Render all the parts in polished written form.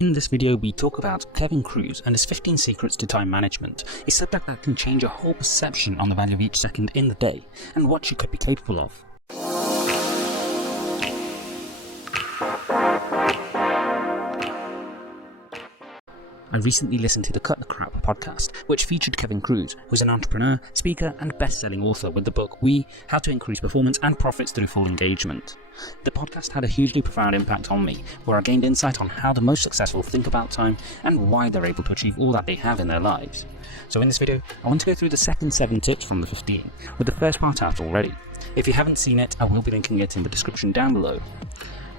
In this video, we talk about Kevin Kruse and his 15 secrets to time management, a subject that can change your whole perception on the value of each second in the day, and what you could be capable of. I recently listened to the Cut the Crap podcast, which featured Kevin Kruse, who is an entrepreneur, speaker, and best-selling author with the book How to Increase Performance and Profits Through Full Engagement. The podcast had a hugely profound impact on me, where I gained insight on how the most successful think about time and why they're able to achieve all that they have in their lives. So in this video, I want to go through the second 7 tips from the 15, with the first part out already. If you haven't seen it, I will be linking it in the description down below.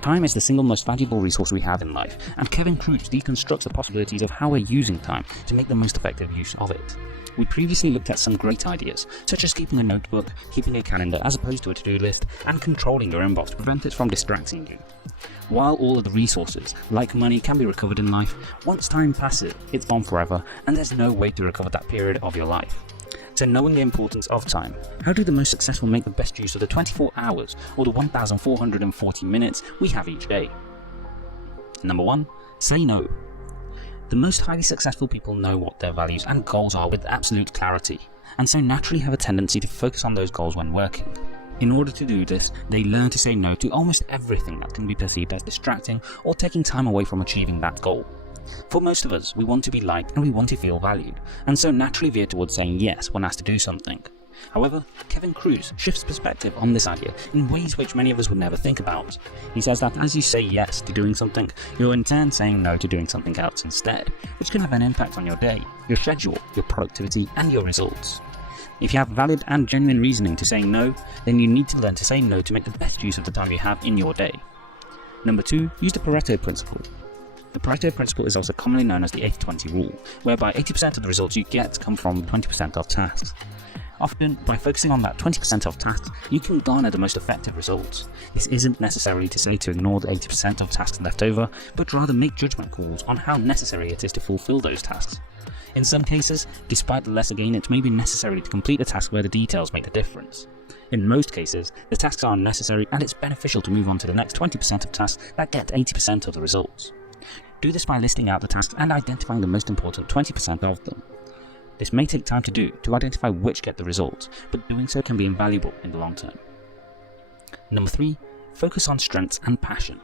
Time is the single most valuable resource we have in life, and Kevin Kruse deconstructs the possibilities of how we're using time to make the most effective use of it. We previously looked at some great ideas, such as keeping a notebook, keeping a calendar as opposed to a to-do list, and controlling your inbox to prevent it from distracting you. While all of the resources, like money, can be recovered in life, once time passes, it's gone forever, and there's no way to recover that period of your life. So knowing the importance of time, how do the most successful make the best use of the 24 hours or the 1,440 minutes we have each day? Number 1. Say no. The most highly successful people know what their values and goals are with absolute clarity, and so naturally have a tendency to focus on those goals when working. In order to do this, they learn to say no to almost everything that can be perceived as distracting or taking time away from achieving that goal. For most of us, we want to be liked and we want to feel valued, and so naturally veer towards saying yes when asked to do something. However, Kevin Kruse shifts perspective on this idea in ways which many of us would never think about. He says that as you say yes to doing something, you're in turn saying no to doing something else instead, which can have an impact on your day, your schedule, your productivity, and your results. If you have valid and genuine reasoning to saying no, then you need to learn to say no to make the best use of the time you have in your day. Number 2. Use the Pareto Principle. The Pareto Principle is also commonly known as the 80-20 rule, whereby 80% of the results you get come from 20% of tasks. Often, by focusing on that 20% of tasks, you can garner the most effective results. This isn't necessarily to say to ignore the 80% of tasks left over, but rather make judgment calls on how necessary it is to fulfill those tasks. In some cases, despite the lesser gain, it may be necessary to complete a task where the details make the difference. In most cases, the tasks are unnecessary, and it's beneficial to move on to the next 20% of tasks that get 80% of the results. Do this by listing out the tasks and identifying the most important 20% of them. This may take time to do to identify which get the results, but doing so can be invaluable in the long term. Number 3. Focus on strengths and passion.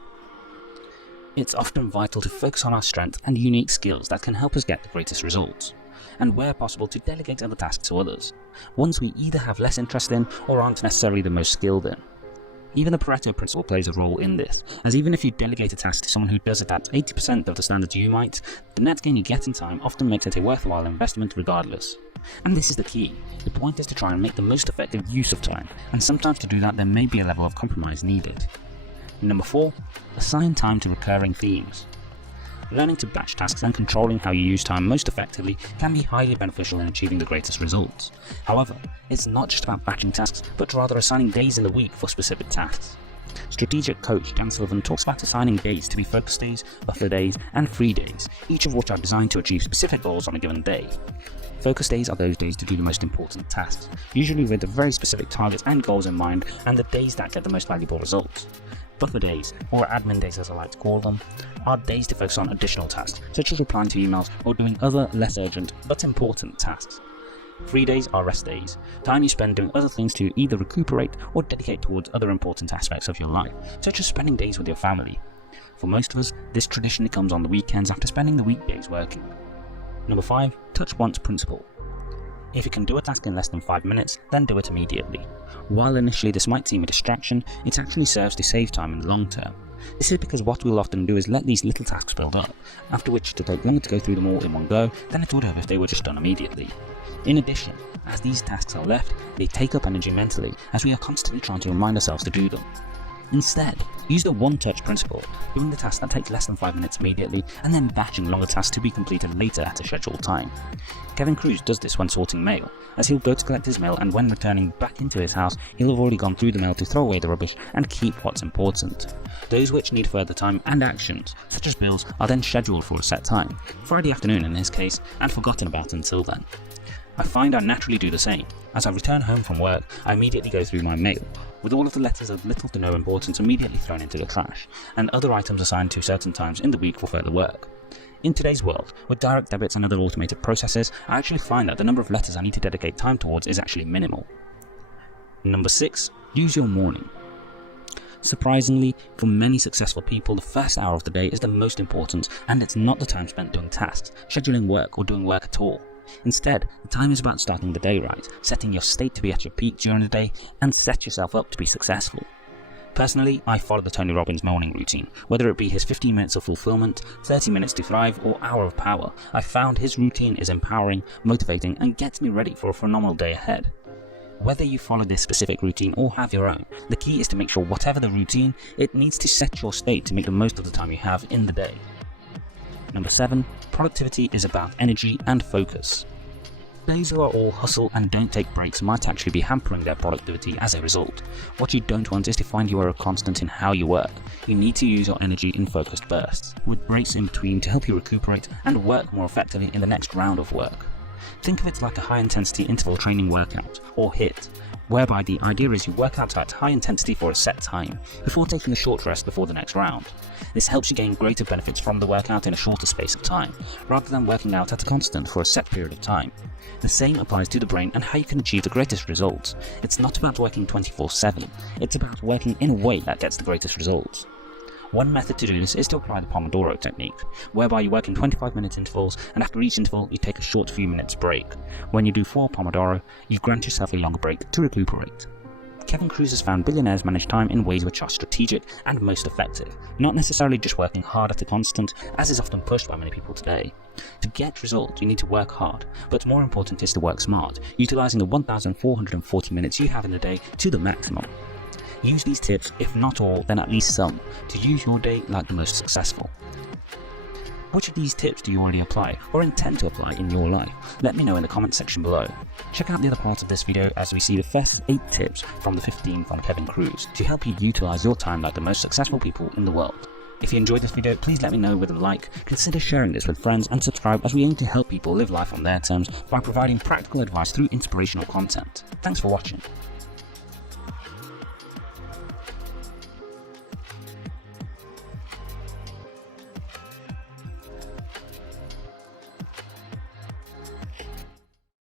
It's often vital to focus on our strengths and unique skills that can help us get the greatest results, and where possible to delegate other tasks to others, ones we either have less interest in or aren't necessarily the most skilled in. Even the Pareto Principle plays a role in this, as even if you delegate a task to someone who does it at 80% of the standards you might, the net gain you get in time often makes it a worthwhile investment regardless. And this is the key. The point is to try and make the most effective use of time, and sometimes to do that there may be a level of compromise needed. Number 4. Assign time to recurring themes. Learning to batch tasks and controlling how you use time most effectively can be highly beneficial in achieving the greatest results. However, it's not just about batching tasks, but rather assigning days in the week for specific tasks. Strategic coach Dan Sullivan talks about assigning days to be focus days, buffer days, and free days, each of which are designed to achieve specific goals on a given day. Focus days are those days to do the most important tasks, usually with the very specific targets and goals in mind, and the days that get the most valuable results. Buffer days, or admin days as I like to call them, are days to focus on additional tasks, such as replying to emails or doing other less urgent but important tasks. Free days are rest days, time you spend doing other things to either recuperate or dedicate towards other important aspects of your life, such as spending days with your family. For most of us, this traditionally comes on the weekends after spending the weekdays working. Number 5. Touch once principle. If you can do a task in less than 5 minutes, then do it immediately. While initially this might seem a distraction, it actually serves to save time in the long term. This is because what we'll often do is let these little tasks build up, after which it'll take longer to go through them all in one go than it would have if they were just done immediately. In addition, as these tasks are left, they take up energy mentally, as we are constantly trying to remind ourselves to do them. Instead, use the one-touch principle, doing the tasks that take less than 5 minutes immediately, and then batching longer tasks to be completed later at a scheduled time. Kevin Kruse does this when sorting mail, as he'll go to collect his mail and when returning back into his house, he'll have already gone through the mail to throw away the rubbish and keep what's important. Those which need further time and actions, such as bills, are then scheduled for a set time, Friday afternoon in his case, and forgotten about until then. I find I naturally do the same. As I return home from work, I immediately go through my mail, with all of the letters of little to no importance immediately thrown into the trash, and other items assigned to certain times in the week for further work. In today's world, with direct debits and other automated processes, I actually find that the number of letters I need to dedicate time towards is actually minimal. Number 6. Use your morning. Surprisingly, for many successful people, the first hour of the day is the most important, and it's not the time spent doing tasks, scheduling work, or doing work at all. Instead, the time is about starting the day right, setting your state to be at your peak during the day, and set yourself up to be successful. Personally, I follow the Tony Robbins morning routine. Whether it be his 15 minutes of fulfillment, 30 minutes to thrive, or hour of power, I found his routine is empowering, motivating, and gets me ready for a phenomenal day ahead. Whether you follow this specific routine or have your own, the key is to make sure whatever the routine, it needs to set your state to make the most of the time you have in the day. Number 7. Productivity is about energy and focus. Those who are all hustle and don't take breaks might actually be hampering their productivity as a result. What you don't want is to find you are a constant in how you work. You need to use your energy in focused bursts, with breaks in between to help you recuperate and work more effectively in the next round of work. Think of it like a high-intensity interval training workout, or HIIT, whereby the idea is you work out at high intensity for a set time, before taking a short rest before the next round. This helps you gain greater benefits from the workout in a shorter space of time, rather than working out at a constant for a set period of time. The same applies to the brain and how you can achieve the greatest results. It's not about working 24/7, it's about working in a way that gets the greatest results. One method to do this is to apply the Pomodoro technique, whereby you work in 25-minute intervals, and after each interval you take a short few minutes break. When you do 4 Pomodoro, you grant yourself a longer break to recuperate. Kevin Kruse has found billionaires manage time in ways which are strategic and most effective, not necessarily just working hard at a constant, as is often pushed by many people today. To get results, you need to work hard, but more important is to work smart, utilizing the 1,440 minutes you have in a day to the maximum. Use these tips, if not all, then at least some, to use your day like the most successful. Which of these tips do you already apply, or intend to apply in your life? Let me know in the comment section below. Check out the other part of this video as we see the first 8 tips from the 15 from Kevin Kruse to help you utilize your time like the most successful people in the world. If you enjoyed this video, please let me know with a like, consider sharing this with friends, and subscribe as we aim to help people live life on their terms by providing practical advice through inspirational content. Thanks for watching.